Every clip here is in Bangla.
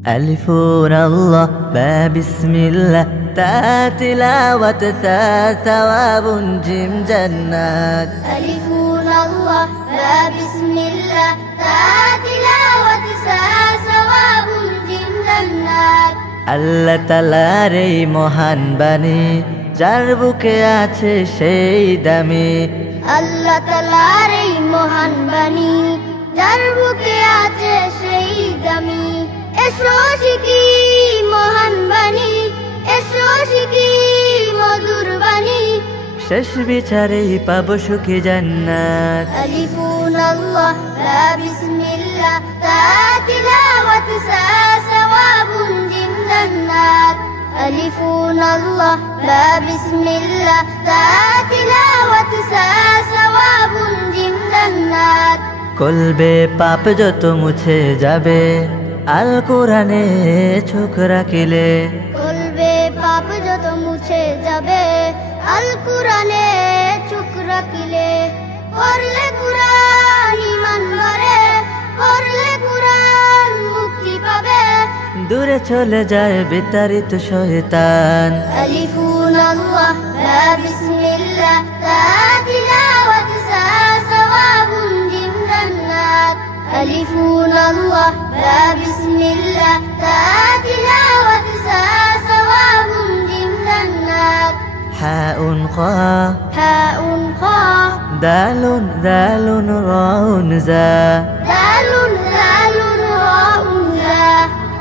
ألف الله با بسم الله تا تلاوة تا ثواب جيم جنات ألف الله با بسم الله تا تلاوة تا ثواب جيم جنات আল্লাহ তাআলার এই মহান বাণী যার বুকে আছে সেই দামি আল্লাহ তাআলার এই মহান বাণী যার বুকে আছে সেই দামি এসো শিখি মহান বাণী এসো শিখি মধুর বাণী শেষ বিচারেই পাবো সুখী জান্নাত আলিফুন আল্লাহ লা বিসমিল্লাহ তা তিলাওয়াত সা সওয়াবুন জিম জান্নাত আলিফুন আল্লাহ লা বিসমিল্লাহ তা তিলাওয়াত সা সওয়াবুন জিম জান্নাত কলবে পাপ যত মুছে যাবে আল কোরআনে চোখ রাখিলে কলবে পাপ যত মুছে যাবে আল কুরআনে চোখ রাখিলে পড়লে কুরআন ঈমান বাড়ে পড়লে কুরআন মুক্তি পাবে দূরে চলে যায় বিতাড়িত শয়তান আলিফুন আল্লাহ লা বিসমিল্লাহ তা তিলাওয়াত সা সওয়াবুন জিম জান্নাত আলিফুন আল্লাহ লা বিসমিল্লাহ তা তিলাওয়াত সা সওয়াবুন জিম জান্নাত হাউন খা হাউন খা দালুন দালুন রাউন জা দালুন দালুন রাউন জা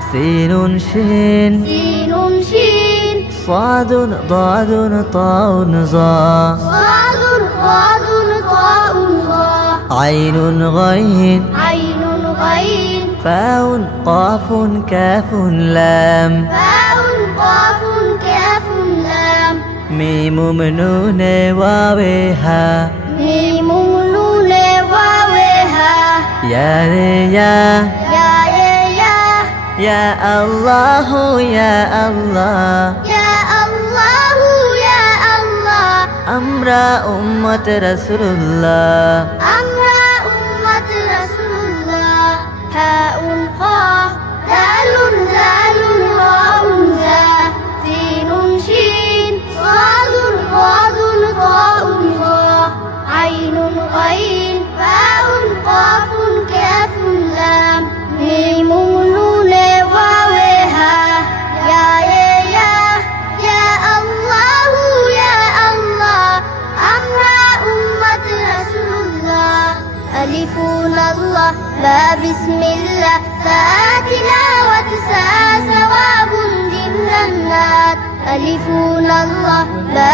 সিনুন শিন সিনুন শিন صادun ضادun طاء ظا صادun ضادun طاء ظا عين غين عين غين فاء قاف كاف لام باء قاف كاف لام ميم نون واو ها ميم نون واو ها يا يا يا يا يا الله يا الله يا الله يا الله আমরা উম্মত রাসূলুল্লাহ আমরা উম্মত রাসূলুল্লাহ হাউন খা দালুন দালুন রাউন জা সিনুন শিন সাদুন ওয়াদুন তাউন গা আইনুন গাইন ফাউন কাফুন কাফুন লাম মিমুন নুন ওয়াও হা ইয়া ইয়া ইয়া আল্লাহ ইয়া আল্লাহ আমরা উম্মত রাসূলুল্লাহ আলিফুন আল্লাহ বা বিসমিল্লাহ তা তিলাওয়াত সা সওয়াবুন জিম জান্নাত আলিফুন আল্লাহ বা